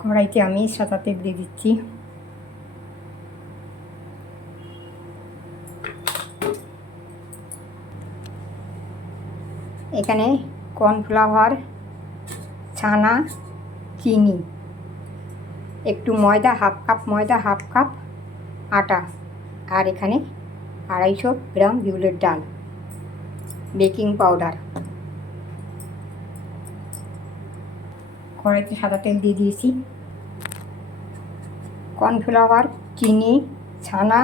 কড়াইতে আমি সাদা তেল দিয়ে দিচ্ছি? এখানে কর্নফ্লাওয়ার, ছানা, চিনি, একটু ময়দা, হাফ কাপ ময়দা, হাফ কাপ আটা, আর এখানে আড়াইশো গ্রাম বিউলের ডাল, বেকিং পাউডার। কড়াইতে সাদা তেল দিয়ে দিয়েছি। কর্নফ্লাওয়ার, চিনি, ছানা,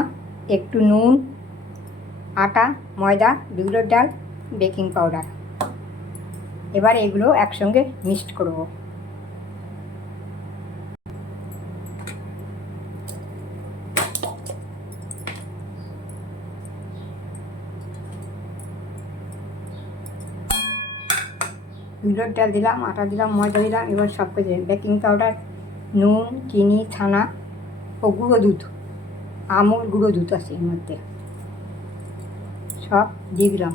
একটু নুন, আটা, ময়দা, দুগুলোর ডাল, বেকিং পাউডার। এবার এগুলো একসঙ্গে মিক্সড করব। বিউলের ডাল দিলাম, আটা দিলাম, ময়দা দিলাম, এবার সব কিছু বেকিং পাউডার নুন, চিনি, ছানা ও গুঁড়ো দুধ, আমুল গুঁড়ো দুধ আছে এর মধ্যে। সব দিয়ে দিলাম।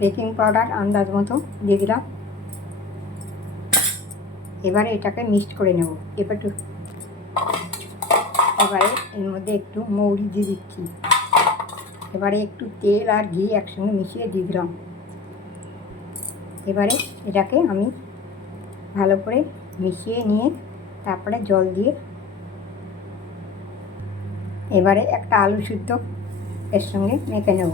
বেকিং পাউডার আন্দাজ মতো দিয়ে দিলাম। এবারে এটাকে মিক্সড করে নেব। এবার এবারে এর মধ্যে একটু মৌরি দিয়ে দিচ্ছি। এবারে একটু তেল আর ঘি একসঙ্গে মিশিয়ে দিয়ে দিলাম। এবারে এটাকে আমি ভালো করে মিশিয়ে নিয়ে তারপরে জল দিয়ে এবারে একটা আলু সিদ্ধ এর সঙ্গে মেখে নেব।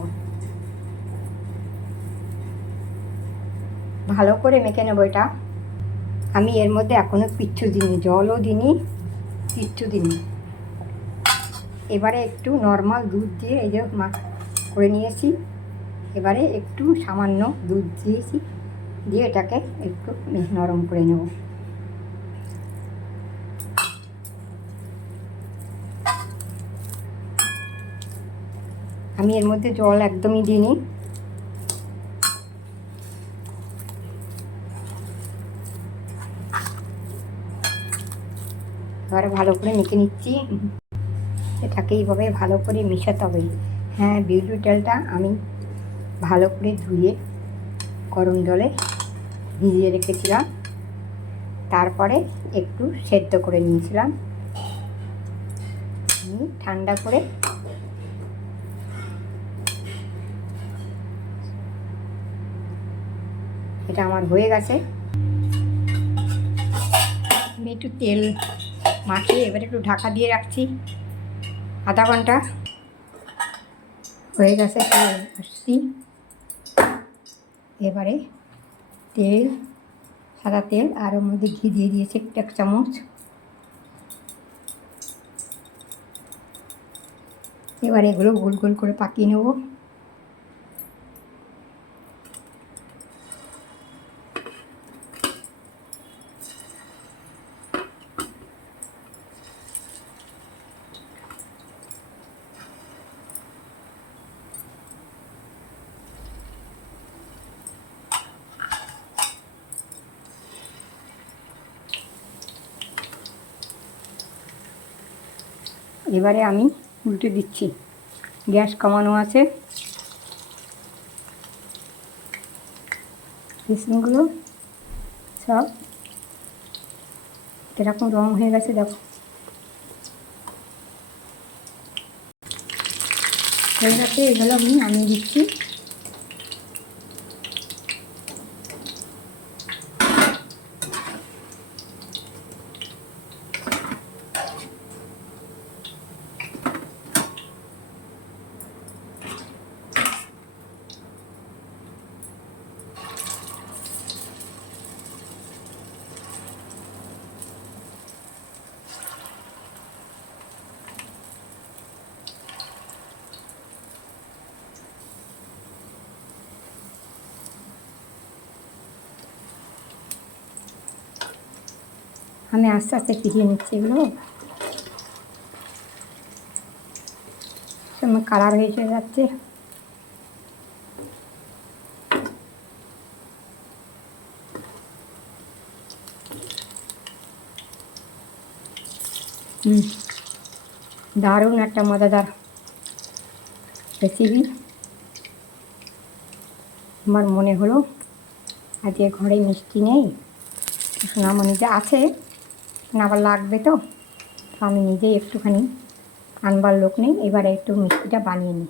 ভালো করে মেখে নেব এটা। আমি এর মধ্যে এখনও কিচ্ছু দিইনি, জলও দিইনি কিচ্ছু দিইনি। এবারে একটু নর্মাল দুধ দিয়ে এই যে মা করে নিয়েছি। এবারে একটু সামান্য দুধ দিয়েছি। দিয়ে এটাকে একটু নরম করে নেব। আমি এর মধ্যে জল একদমই দিইনি। এবারে ভালো করে মেখে নিচ্ছি। এটাকে এইভাবে ভালো করে মেশাতে হবে। হ্যাঁ বিউলি ডালটা আমি ভালো করে ধুয়ে গরম জলে ভিজিয়ে রেখেছিলাম। তারপরে একটু সেদ্ধ করে নিয়েছিলাম। ঠান্ডা করে এটা আমার হয়ে গেছে। আমি একটু তেল মাখিয়ে এবারে একটু ঢাকা দিয়ে রাখছি। আধা ঘণ্টা হয়ে গেছে আসছি। এবারে তেল, সাদা তেল, আর ওর মধ্যে ঘি দিয়ে দিয়েছি এক চামচ। এবারে এগুলো গোল গোল করে পাকিয়ে নেব। এবারে আমি উল্টে দিচ্ছি। গ্যাস কমানো আছে। বেসনগুলো সব এরকম রং হয়ে গেছে, দেখো। হয়ে গেছে, এগুলো আমি নামিয়ে দিচ্ছি। আমি আস্তে আস্তে পিছিয়ে নিচ্ছি এগুলো। সময় কালার হয়ে চলে যাচ্ছে। হুম, দারুণ একটা মজাদার রেসিপি আমার মনে হলো আজকে ঘরে মিষ্টি নেই। সোনামণিতে আছে না আবার লাগবে তো। আমি নিজেই একটুখানি আনবার লোক নেই, এবারে একটু মিষ্টিটা বানিয়ে নিই।